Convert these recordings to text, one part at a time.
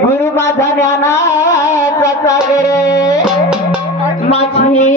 गुरु माझा ज्ञानाचा सागर माझी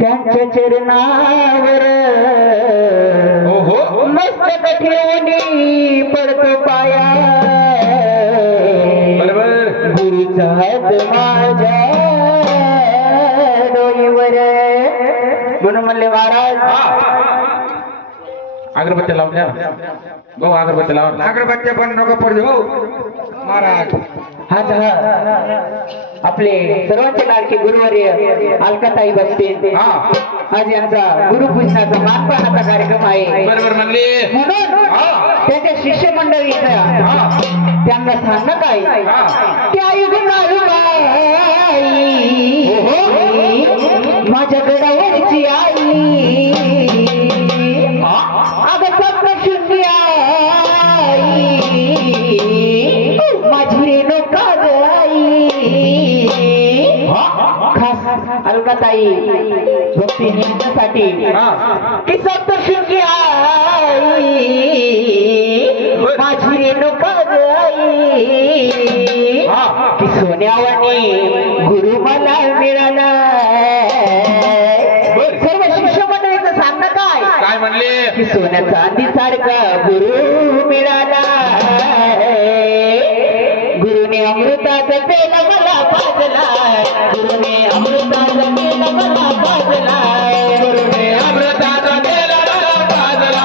त्यांच्या चरणावर मस्तक ठेवणी पडतो पाया गुरुचा हात माझ्या डोईवर म्हणून म्हणले महाराज अगरबत्त्या लावून द्या भाऊ अगरबत्त्या लावा अगरबत्त्या पण नको पडू हो महाराज आज आपले सर्वांचे लाडके गुरुवर्य अलकाताई बसते आज यांचा गुरुपूजनाचा मानपानाचा कार्यक्रम आहे बरोबर म्हणले म्हणून त्याच्या शिष्यमंडळीचा त्यांना सांगणं काय त्या माझ्या गडावरची आई अगं सप्तशृंगी आई माझी रेणुका आई खास अलकाताई भक्ती नेमण्यासाठी की सप्तशृंगी आई माझी रेणुका आई की सोन्यावानी गुरु मला मिळाला सर्व शिष्यमंडळीचं सांगणं काय म्हणले की सोन्या चांदी सारखा गुरु मिळाला गुरुने अमृताचा पेला मला पाजला गुरुने अमृताचा पेला मला पाजला गुरुने अमृताचा पेला मला पाजला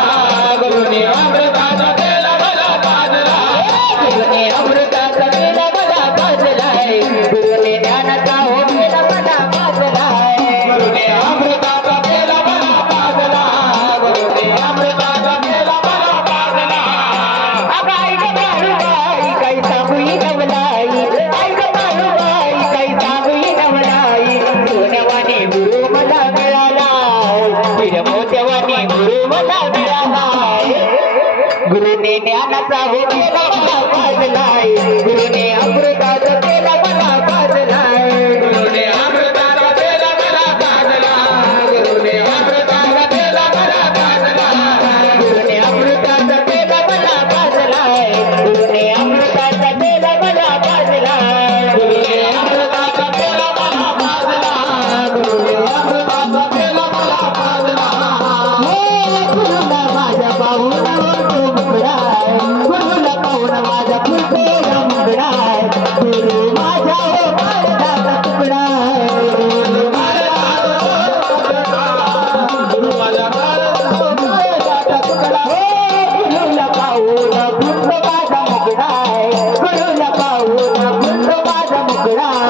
गुरुने अमृताचा पेला मला पाजला गुरुने अमृताचा पेला मला पाजला गुरुने ज्ञानाचा हो पेला मला पाजला गुरुने अमृताचा पेला मला पाजला गुरुने अमृताचा पेला मला पाजला आई ग बाळूबाई काही सांगूही नवलाई आई ग बाळूबाई काही सांगूही नवलाई सोन्यावानी गुरु मला मिळाला हिर मोत्यावानी गुरु मला मिळाला गुरुने ज्ञानाचा हो पेला मला पाजलाय गुरुने अमृताचा पेला मला पाजलाय गुरुने अमृताचा पेला मला पाजला गुरुने अमृताचा पेला मला पाजला गुरुने अमृताचा पेला मला पाजलाय गुरुने अमृताचा पेला मला पाजलाय गुरुने अमृताचा पेला मला पाजला गुरुने अमृताचा पेला मला पाजला गुरुला माझ्या पाहुणावर तो मुकडाय गुरुला पाहुणा माझ्या फुलतेला मुकडाय गुरु माझ्या हो माझ्या तुकडाय गुरु माझ्या गुरुला पाहुणा फुलतो माझा मुकडाय गुरुला पाहुणा फुलतो माझा मुकडाय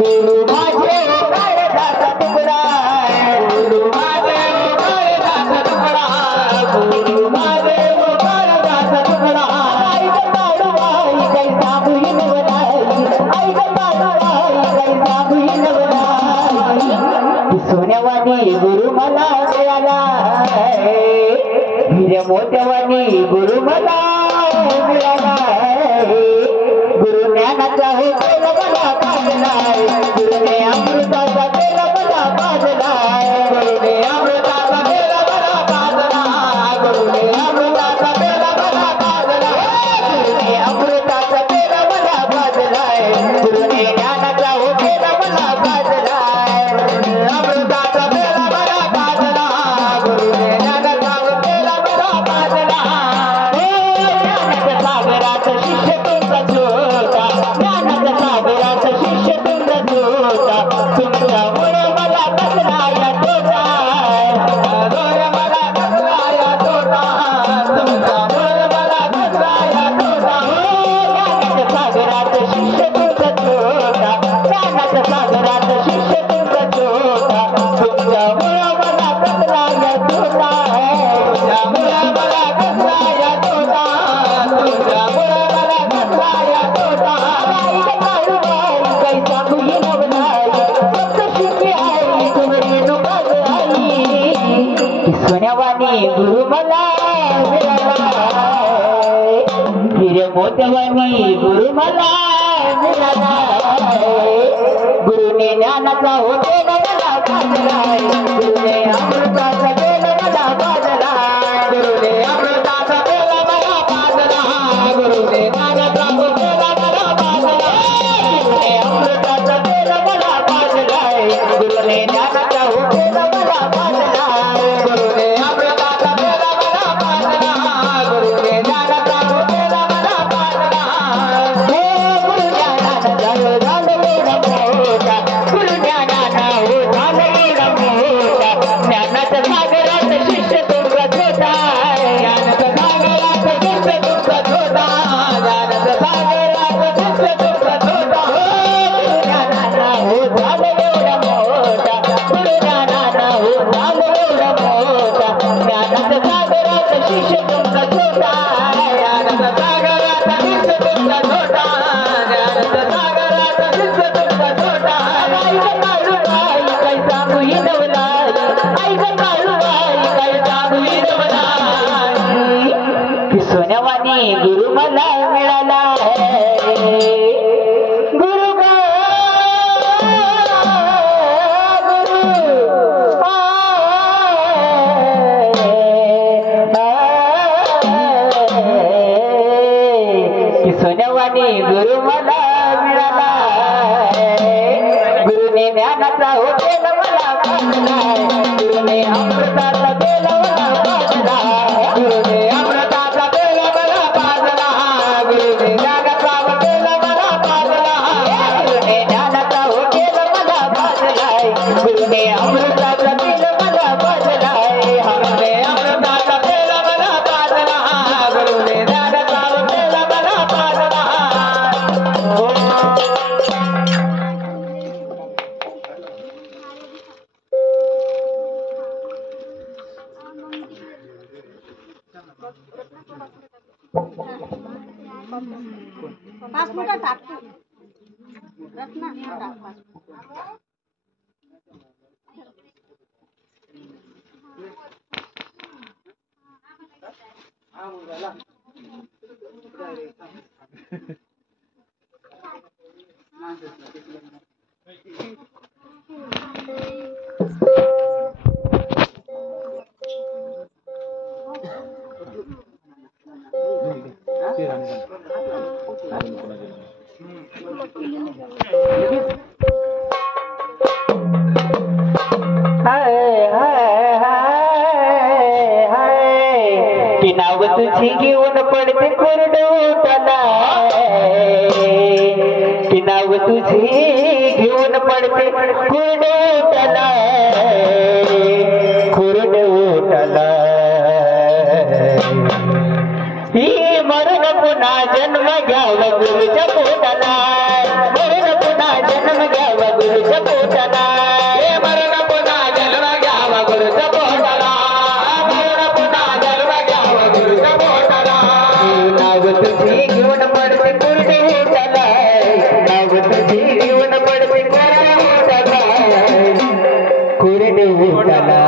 गुरु माझे हो माझ्या तुकडाय गुरु माझे हो माझ्या तुकडाय गुरु माझे हो माझ्या तुकडाय आई ग बाळूबाई काही सांगूही नवलाई आई ग बाळूबाई काही सांगूही नवलाई सोन्यावानी गुरु मला मिळाला हिरे मोत्यावानी गुरु मला मिळाला गुरु ज्ञानाचा हो पेला मला पाजलाय गुरुने अमृताचा पेला मला पाजलाय गुरुने अमृताचा पेला मला पाजला गुरुने अमृताचा पेला मला पाजला गुरुने अमृताचा पेला मला पाजलाय गुरुने ज्ञानाचा हो पेला मला पाजलाय गुरुने अमृताचा पेला मला पाजला गुरुने ज्ञानाचा हो पेला मला पाजला ज्ञानाच्या सागरात शिष्य तुमचा छोटा ज्ञानाच्या सागरात शिष्य तुमचा छोटा तुमच्यामुळे मला कसला या तोटा तुमच्यामुळे मला कसला या तोटा तुमच्यामुळे मला कसला या तोटा ज्ञानाच्या सागरात शिष्य तुमचा छोटा ज्ञानाच्या सागरात शिष्य तुमचा छोटा तुमच्यामुळे मला कसला या तोटा तुमच्यामुळे मला कसला या तोटा तुमच्यामुळे मला कसला या तोटा आई ग बाळूबाई काही सांगूही नवलाई सप्तशृंगी आई तुमरी रेणुका आई सोन्यावानी गुरु मला मिळाला हिरे मोत्यावानी गुरु मला मिळाला गुरु गुरुने ज्ञानाचा होते मला पाजलाय गुरुने अमृताचा बेल मला पाजलाय गुरुने अमृताचा बेल मला पाजलाय गुरुने ज्ञानाचा होते मला पाजलाय गुरुने अमृताचा बेल मला पाजलाय गुरुने ज्ञानाचा होते मला पाजलाय गुरुने अमृताचा बेल मला पाजलाय गुरुने ज्ञानाचा होते मला पाजलाय हे गुरु ज्ञानाचा झालं मोठा गुरु ज्ञानाचा हो झालं मोठा ज्ञानाच्या सागरात शिष्य तुमचा छोटा ज्ञानाच्या सागरात शिष्य तुमचा छोटा ज्ञानाच्या सागरात शिष्य तुमचा छोटा गुरु ज्ञानाचा हो झालं मोठा गुरु ज्ञानाचा हो झालं मोठा ज्ञानाच्या सागरात शिष्य तुमचा छोटा ज्ञानाच्या सागरात शिष्य तुमचा छोटा ज्ञानाच्या सागरात शिष्य तुमचा छोटा आई काळू आई काय सांगू हिनवला आई काळू आई काय सांगू हिनवला की सोन्यावानी गुरु मला मिळाला गुरु ग की सोन्यावानी गुरु मला मिळाला गुरुने ज्ञानाचा होते मला पाजलाय गुरुने अमृताचा बेल मला पाजलाय गुरुने अमृताचा बेल मला पाजलाय गुरुने ज्ञानाचा बेल मला पाजलाय गुरुने ज्ञानाचा होते मला पाजलाय गुरुने अमृताचा बेल मला पाजलाय गुरुने अमृताचा बेल मला पाजलाय गुरुने ज्ञानाचा बेल मला पाजलाय पासपोर्ट टाकतो रत्ना टाक की नाव तुझी घेऊन पडते कुरडोटाला की नाव तुझी घेऊन पडते कुरडोटाला कुरडोटाला ही मरण पुन्हा जन्म घ्यावा गुरुच्या पोटाला मरण पुन्हा जन्म घ्यावा गुरुच्या पोटाला मरण पुन्हा जन्म घ्यावा गुरुच्या पोटाला मरण पुन्हा जन्म घ्यावा गुरुच्या पोटाला नाव तुझी घेऊन पडते कुरडोटाला नाव तुझी घेऊन पडते कुरडोटाला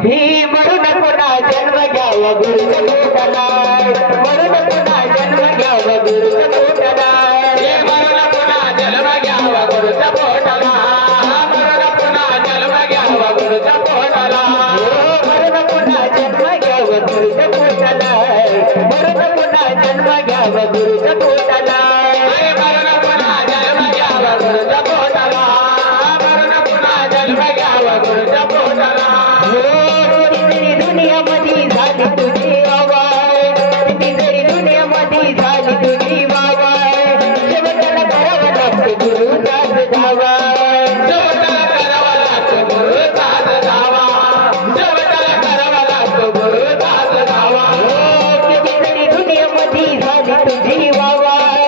ही मरण पुन्हा जन्म घ्यावा गुरुच्या पोटाला मरण पुन्हा जन्म घ्यावा गुरुच्या पोटाला मरण पुन्हा जन्म घ्यावा गुरुच्या पोटाला मरण पुन्हा जन्म घ्यावा गुरुच्या पोटाला मरण पुन्हा जन्म घ्यावा गुरुच्या पोटाला मरण पुन्हा जन्म घ्यावा गुरुच्या पोटाला मरण पुन्हा जन्म घ्यावा गुरुच्या पोटाला मरण पुन्हा जन्म घ्यावा गुरुच्या पोटाला दुनियामध्ये झाली तुझी आवाज किती जरी दुनियामध्ये झाली तुझी वावाय शेवटाला करावा लागतो गुरुचाच धावा शेवटाला करावा लागतो गुरुचाच धावा शेवटाला करावा लागतो गुरुचाच धावा किती जरी दुनियामध्ये झाली तुझी वावाय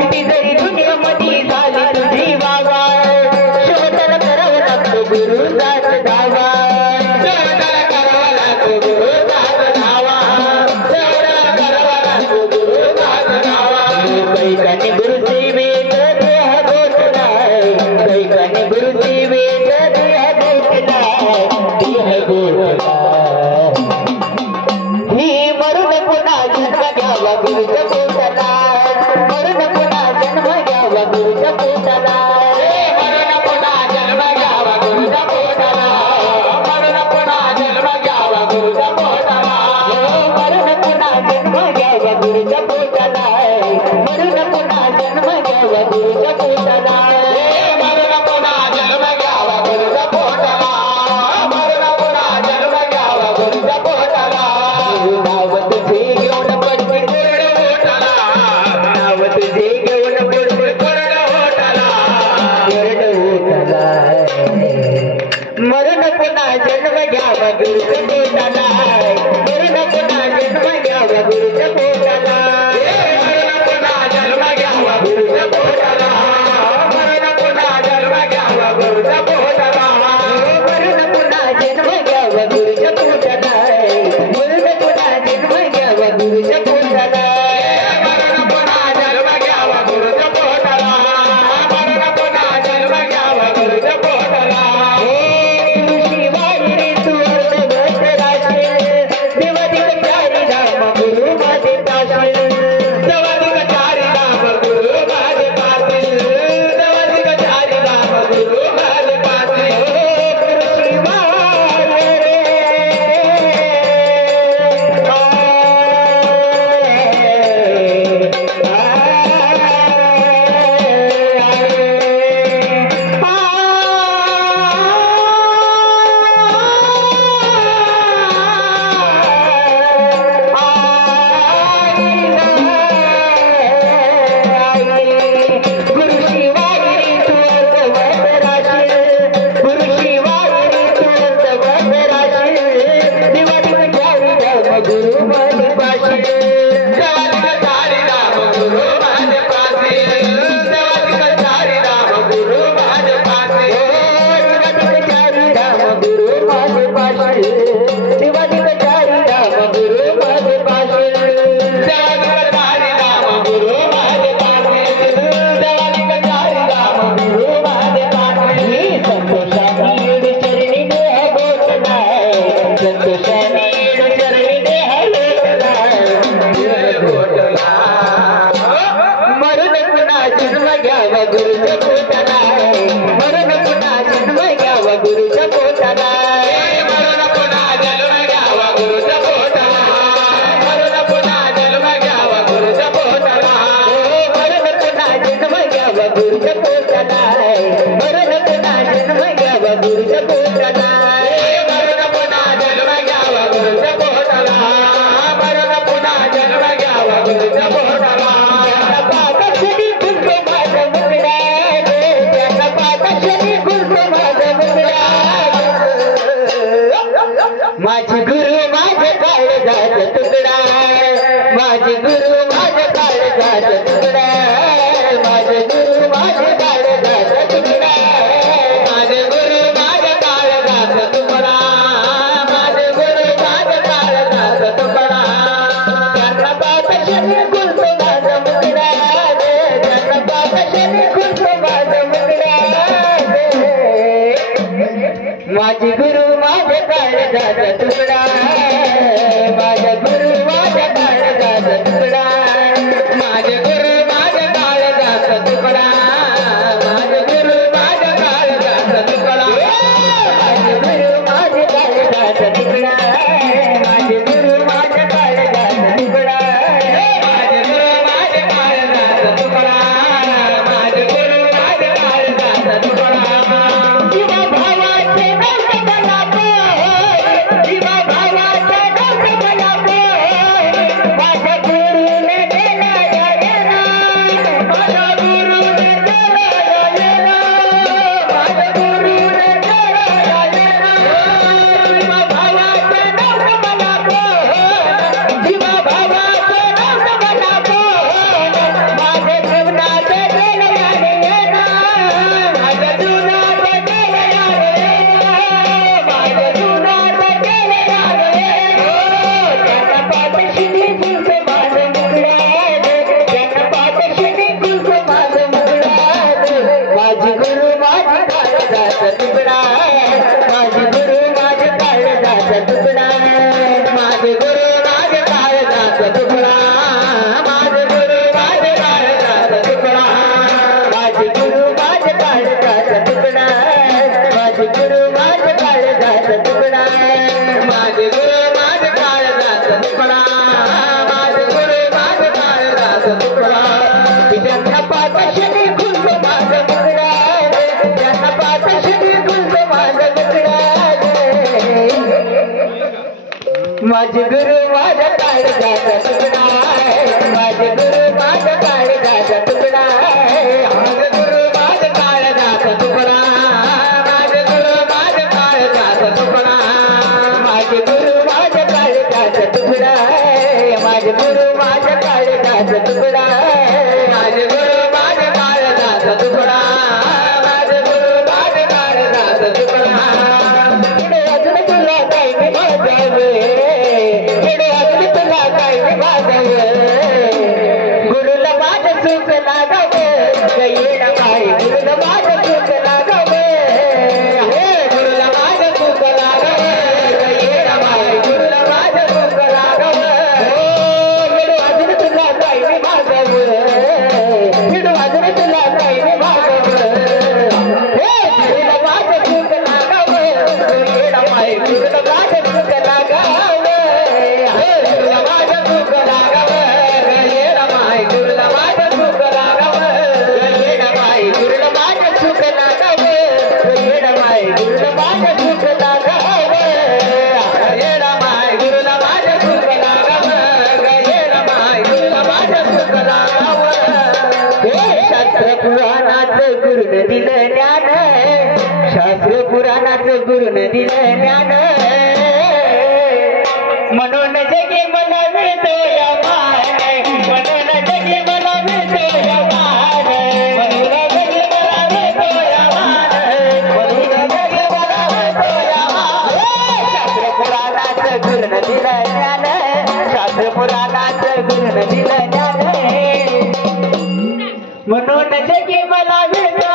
किती जरी दुनियामध्ये झाली तुझी वावाय शेवटाला करावा लागतो गुरुचाच धावा कैकाने गुरु सेवेत देह गोठलाय घ्यावा गुरुच्या पोटाला मरण पुन्हा जन्म घ्यावा गुरुच्या पोटाला मरण पुन्हा जन्म घ्यावा गुरुच्या पोटाला नाव तुझे घेऊन पडपड कोरड होटाला नाव तुझे घेऊन पडपड कोरड होटाला कोरड होताला मरण पुन्हा जन्म घ्यावा गुरुच्या पोटाला मरण पुन्हा जन्म घ्यावा गुरुच्या पोटाला मरण पुन्हा जन्म घ्यावा गुरुच्या पोटाला मरण पुन्हा जन्म घ्यावा गुरुच्या पोटाला मरण पुन्हा जन्म घ्यावा गुरुच्या पोटाला मरण पुन्हा जन्म घ्यावा गुरुच्या पोटाला मरण पुन्हा जन्म घ्यावा गुरुच्या पोटाला मरण पुन्हा जन्म घ्यावा गुरुच्या पोटाला शिवाजी रे तू अर्धवट राशील देवाधिक चारी राम गुरु माझे ताशील देवाधिक चारी राम गुरु माझे पाटील देवाधिक चारी राम गुरु माझे पाटील गुरु माझे पाशील देवाधिक चारी राम गुरु माझे पाटील देवाधिक चारी राम गुरु माझे पाटील चारी राम गुरु माझे पाशील देवाधिक चारी राम गुरु माझे पाशील देवाधिक चारी राम गुरु माझे पाटील देवाधिक चारी राम गुरु माझे पाटील मी संतोषाने चरणी देह गोठला संतोषाने चरणी देह गोठला मरण पुन्हा जन्म घ्यावा गुरुच्या पोटाला मरण पुन्हा जन्म घ्यावा गुरुच्या पोटाला मरण पुन्हा जन्म घ्यावा गुरुच्या पोटाला मरण पुन्हा जन्म घ्यावा गुरुच्या पोटाला मरण पुन्हा जन्म घ्यावा गुरुच्या पोटाला मरण पुन्हा जन्म घ्यावा गुरुच्या पोटाला मरण पुन्हा जन्म घ्यावा गुरुच्या पोटाला मरण पुन्हा जन्म घ्यावा गुरुच्या पोटाला पाकशनी खुलतो माझा मुकडा त्याचा पाकशनी खुलतो माझा मुकडा माझी गुरु माझे काळजाचा तुकडा माझी गुरु माझे काळजाचा तुकडा माझे गुरु माझे काळजाचा तुकडा माझे गुरु माझ्या काळजाचा तुकडा माझे गुरु माझ्या काळजाचा तुकडा त्यांना पाकशनी खुलतो माझा मुकडा त्यांना पाकशनी खुलतो माझा मुकडा माझी गुरु माझ्या काळजाचा तुकडा माझा गुरु माझ्या काळजाचा तुकडा माझे गुरु माझ्या काळजाचा तुकडा माझे गुरु माझ्या काळजाचा तुकडा माझे गुरु माझ्या काळजाचा तुकडा माझे गुरु माझ्या काळजाचा तुकडा माझे गुरु माझ्या काळजाचा तुकडा माझे गुरु माझ्या काळजाचा तुकडा जीवा भावाचे नव्हते मला जीवा भावाचे नव्हते मला माझ्या गुरुने दिला यायरा माझ्या गुरुने दिला यायरा माझ्या गुरुने दिला यायरा जीवा भावाचे नव्हते मला जीवा भावाचे नव्हते मला माझ्या जीवनाचे दिला यायरा माझ्या जीवनाचे दिला यायरा माझ्या जीवनाचे दिला यायरा त्यांना पाठशिनी गुरुचे माझं मुकडा त्यांना पाठशिनी गुरुचे माझं मुकडा माझी गुरु माझी काळजाचा तुकडा माझी गुरु माझ्या काळजाचा तुकडा माझे गुरु माझ्या काळजाचा तुकडा माझे गुरु माझ्या काळजाचा तुकडा माझी गुरु माझ्या काळजाचा तुकडा माझी गुरु माझ्या काळजाचा तुकडा माझे गुरु माझ्या काळजाचा तुकडा माझे गुरु माझ्या काळजाचा तुकडा त्यांना पाठशिनी माझे गुरु माझ्या काळजाचा तुकडा माझे गुरु माझ्या काळजाचा तुकडा माझे गुरु माझ्या काळजाचा तुकडा माझे गुरु माझ्या काळजाचा तुकडा माझे गुरु माझ्या काळजाचा तुकडा माझे गुरु माझ्या काळजाचा तुकडा माझे गुरु माझ्या काळजाचा तुकडा माझे गुरु माझ्या काळजाचा तुकडा तुला काही गुरुला माझं सुख लागाव येणा बाई गुरुला माझं सुख लागाव गुरुला माझं सुख लागाव येणा बाई गुरुला माझं सुख लागाव गुरु अजून तुला काही मागव गुरु अजून तुला काही मागव गुरुला माझं सुख लागाव येणा बाई गुरुला माझं सुख लागाव शास्त्र पुराणाचं गुरुन दिलं ज्ञान म्हणून जगे मला मिळतो या मान म्हणून जगे मला मिळतो या मान म्हणून जगे मला मिळतो या मान म्हणून जगे मला मिळतो या मान शास्त्र पुराणाचं गुरुन दिलं ज्ञान शास्त्र पुराणाचं गुरुन दिलं ज्ञान म्हणून जगे मला मिळतो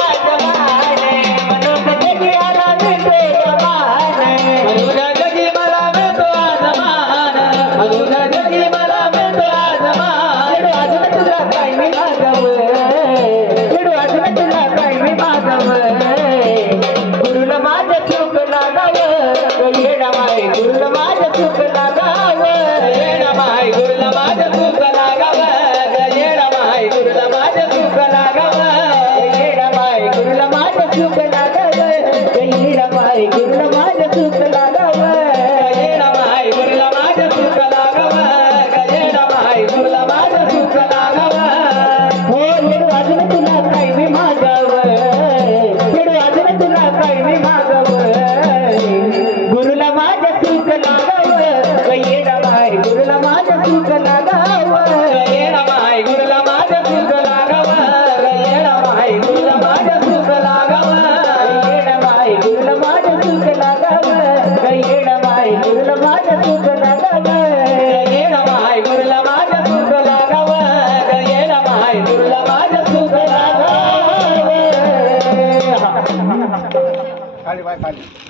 गुरुला माझं सुख लागाव येणा माय गुरुला माझं सुख लागाव येणा माय गुरुला माझं सुख लागाव येणा माय गुरुला माझं सुख लागाव येणा माय गुरुला माझं सुख लागाव येणा माय गुरुला माझं सुख लागाव येणा माय गुरुला माझं सुख लागाव येणा माय गुरुला माझं सुख लागाव हो गुरु अजून तुला काही मी मागाव तुला काही मी मागव गुरुला माझं सुख लागाव येणा माय गुरुला माझं सुख लागाव येणा माय गुरुला माझं सुख लागाव येणा माय गुरुला माझं सुख लागाव येणा माय गुरुला माझं सुख लागाव येणा माय गुरुला माझं सुख लागाव येणा माय गुरुला माझं सुख लागाव येणा माय गुरुला माझं सुख लागाव खाली बाय खाली